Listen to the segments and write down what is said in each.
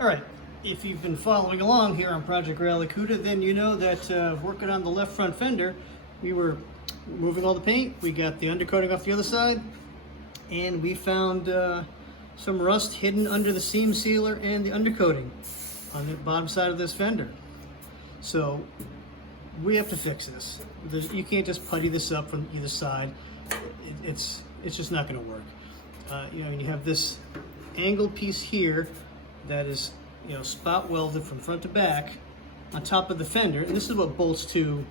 All right, if you've been following along here on Project Barracuda, then you know that working on the left front fender, we were removing all the paint, we got the undercoating off the other side, and we found some rust hidden under the seam sealer and the undercoating on the bottom side of this fender. So we have to fix this. You can't just putty this up from either side. It's just not going to work. You have this angled piece here that is, spot welded from front to back on top of the fender, and this is what bolts to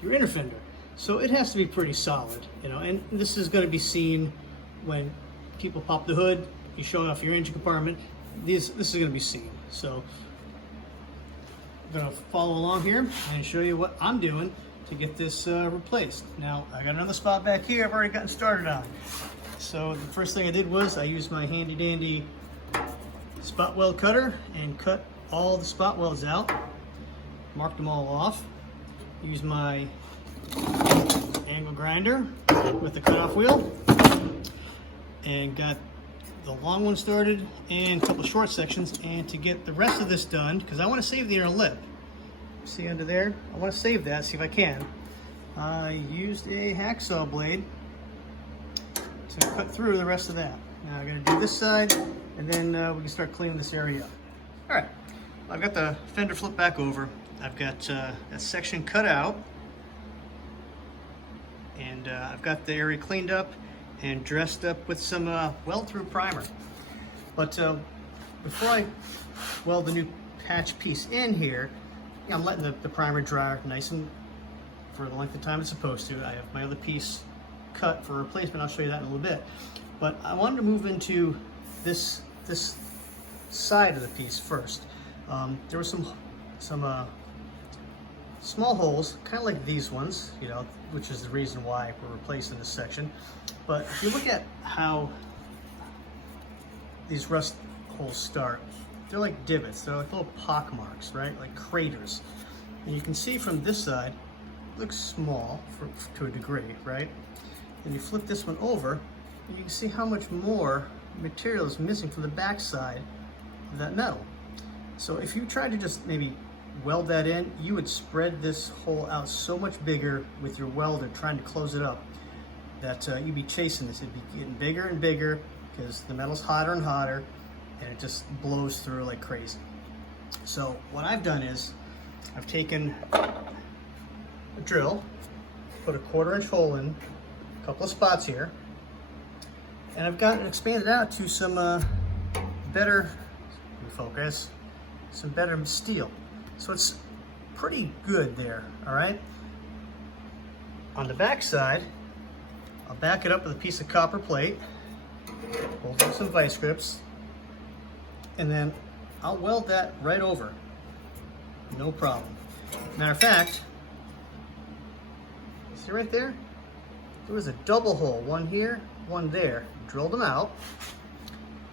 your inner fender. So it has to be pretty solid, and this is going to be seen when people pop the hood, you show off your engine compartment. This is going to be seen. So I'm going to follow along here and show you what I'm doing to get this replaced. Now, I got another spot back here I've already gotten started on. So the first thing I did was I used my handy dandy spot weld cutter and cut all the spot welds out, marked them all off. Use my angle grinder with the cutoff wheel and got the long one started and a couple short sections. And to get the rest of this done, because I want to save the inner lip, see under there, I want to save that, see if I can. I used a hacksaw blade to cut through the rest of that. Now I'm going to do this side, and then we can start cleaning this area up. All right, I've got the fender flipped back over. I've got that section cut out, and I've got the area cleaned up and dressed up with some weld-through primer. But before I weld the new patch piece in here, I'm letting the primer dry nice and for the length of time it's supposed to. I have my other piece cut for replacement. I'll show you that in a little bit. But I wanted to move into this side of the piece first. There were some small holes, kind of like these ones, which is the reason why we're replacing this section. But if you look at how these rust holes start, they're like divots. They're like little pock marks, right? Like craters. And you can see from this side, it looks small to a degree, right? And you flip this one over, and you can see how much more material is missing from the back side of that metal. So if you tried to just maybe weld that in, you would spread this hole out so much bigger with your welder trying to close it up that you'd be chasing this. It'd be getting bigger and bigger because the metal's hotter and hotter, and it just blows through like crazy. So what I've done is I've taken a drill, put a 1/4 inch hole in a couple of spots here, and I've got it expanded out to some better, focus, some better steel. So it's pretty good there, all right? On the back side, I'll back it up with a piece of copper plate, hold on some vice grips, and then I'll weld that right over, no problem. Matter of fact, see right there? There was a double hole, one here, one there. Drilled them out,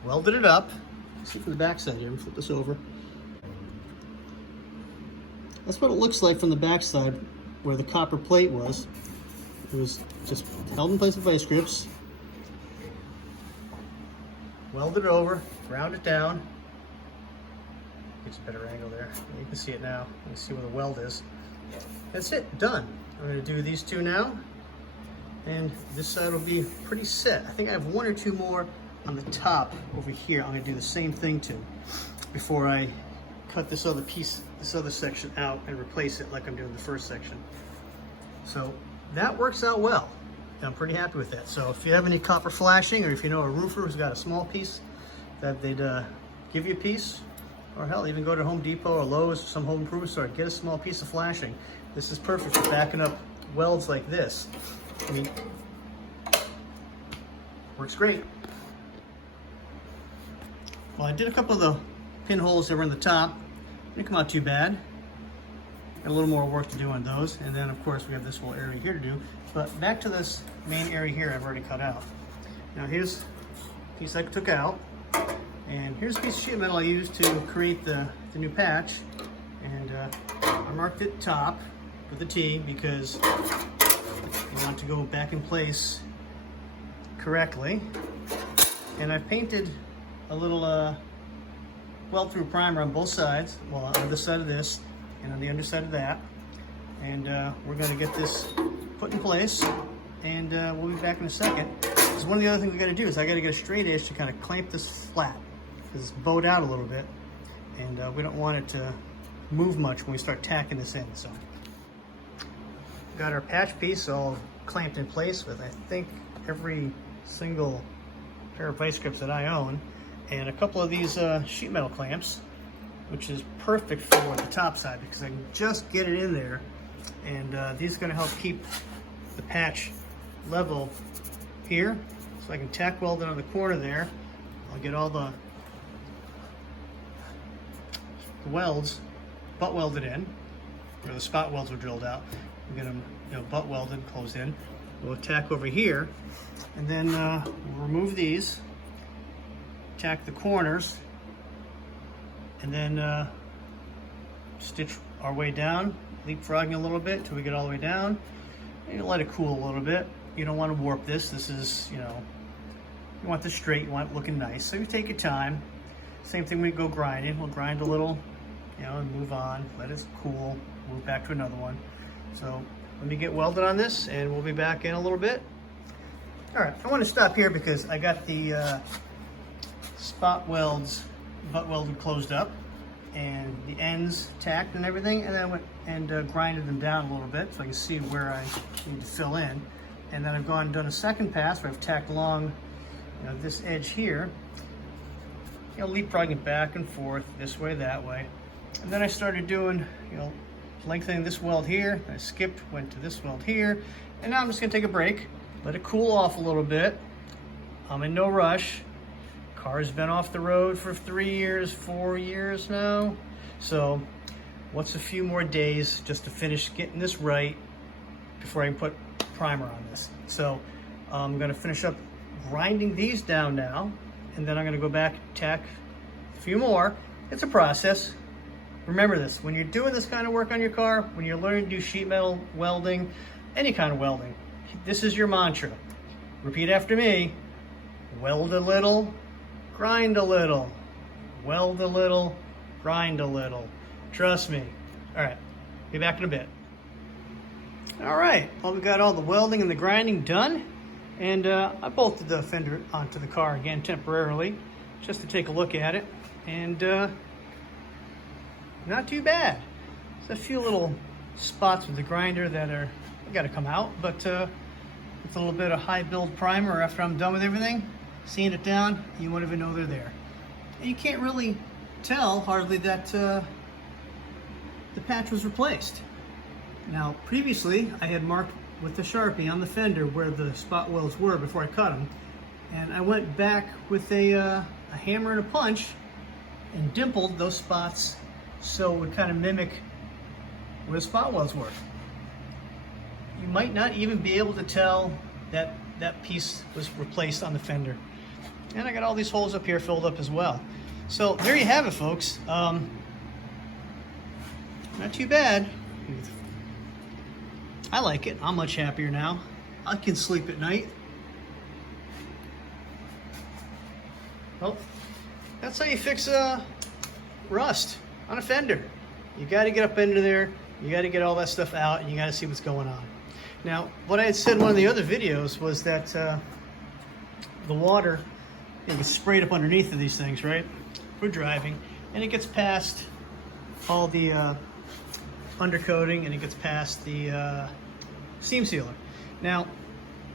welded it up. See from the back side here, let me flip this over. That's what it looks like from the back side where the copper plate was. It was just held in place with vice grips, welded it over, ground it down. Gets a better angle there. You can see it now. You can see where the weld is. That's it, done. I'm going to do these two now, and this side will be pretty set. I think I have one or two more on the top over here. I'm going to do the same thing to before I cut this other piece, this other section out and replace it like I'm doing the first section. So that works out well. I'm pretty happy with that. So if you have any copper flashing, or if you know a roofer who's got a small piece that they'd give you a piece, or hell, even go to Home Depot or Lowe's or some home improvement store, get a small piece of flashing. This is perfect for backing up welds like this. I mean, works great. Well, I did a couple of the pinholes that were in the top. Didn't come out too bad. Got a little more work to do on those. And then, of course, we have this whole area here to do. But back to this main area here I've already cut out. Now here's a piece I took out. And here's a piece of sheet metal I used to create the new patch. And I marked it top with a T because I want to go back in place correctly. And I've painted a little weld through primer on both sides, well, on the side of this and on the underside of that. And we're going to get this put in place, and we'll be back in a second. Because one of the other things we got to do is I got to get a straight edge to kind of clamp this flat, because it's bowed out a little bit, and we don't want it to move much when we start tacking this in. So, got our patch piece all clamped in place with, I think, every single pair of vice grips that I own, and a couple of these sheet metal clamps, which is perfect for the top side because I can just get it in there, and these are going to help keep the patch level here, so I can tack weld it on the corner there. I'll get all the welds butt welded in, where the spot welds were drilled out. We'll get them, butt welded, closed in. We'll tack over here, and then we'll remove these, tack the corners, and then stitch our way down, leapfrogging a little bit until we get all the way down, and let it cool a little bit. You don't want to warp this. This is, you want this straight, you want it looking nice. So you take your time. Same thing we go grinding. We'll grind a little, and move on, let it cool, move back to another one. So let me get welded on this, and we'll be back in a little bit. All right, I want to stop here because I got the spot welds butt welded closed up, and the ends tacked and everything, and then I went and grinded them down a little bit so I can see where I need to fill in. And then I've gone and done a second pass where I've tacked along this edge here, leapfrogging back and forth, this way, that way. And then I started doing, lengthening this weld here. I skipped, went to this weld here, and now I'm just gonna take a break, let it cool off a little bit. I'm in no rush. Car's been off the road for 3 years, 4 years now. So what's a few more days just to finish getting this right before I can put primer on this. So I'm gonna finish up grinding these down now, and then I'm gonna go back, tack a few more. It's a process. Remember this, when you're doing this kind of work on your car, when you're learning to do sheet metal welding, any kind of welding, this is your mantra. Repeat after me: weld a little, grind a little. Weld a little, grind a little. Trust me. All right, be back in a bit. All right, well, we got all the welding and the grinding done, and I bolted the fender onto the car again temporarily, just to take a look at it, and not too bad. There's a few little spots with the grinder that are got to come out, but with a little bit of high build primer after I'm done with everything, sand it down, you won't even know they're there. And you can't really tell hardly that the patch was replaced. Now, previously, I had marked with the Sharpie on the fender where the spot welds were before I cut them, and I went back with a hammer and a punch and dimpled those spots so it would kind of mimic where the spot welds were. You might not even be able to tell that that piece was replaced on the fender. And I got all these holes up here filled up as well. So there you have it, folks. Not too bad. I like it. I'm much happier now. I can sleep at night. Well, that's how you fix rust on a fender. You got to get up into there. You got to get all that stuff out, and you got to see what's going on. Now, what I had said in one of the other videos was that the water, it gets sprayed up underneath of these things, right? We're driving, and it gets past all the undercoating, and it gets past the seam sealer. Now,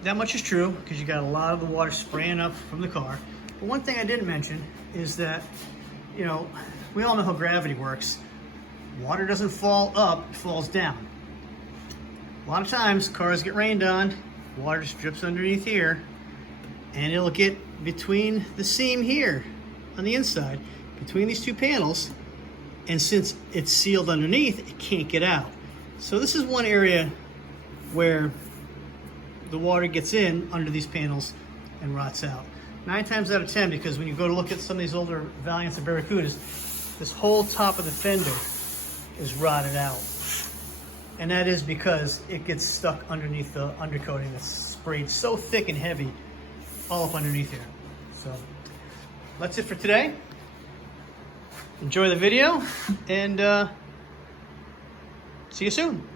that much is true because you got a lot of the water spraying up from the car. But one thing I didn't mention is that, we all know how gravity works. Water doesn't fall up, it falls down. A lot of times cars get rained on, water just drips underneath here, and it'll get between the seam here on the inside, between these two panels, and since it's sealed underneath, it can't get out. So this is one area where the water gets in under these panels and rots out. 9 times out of 10, because when you go to look at some of these older Valiants and Barracudas, this whole top of the fender is rotted out. And that is because it gets stuck underneath the undercoating that's sprayed so thick and heavy all up underneath here. So that's it for today. enjoy the video, and see you soon.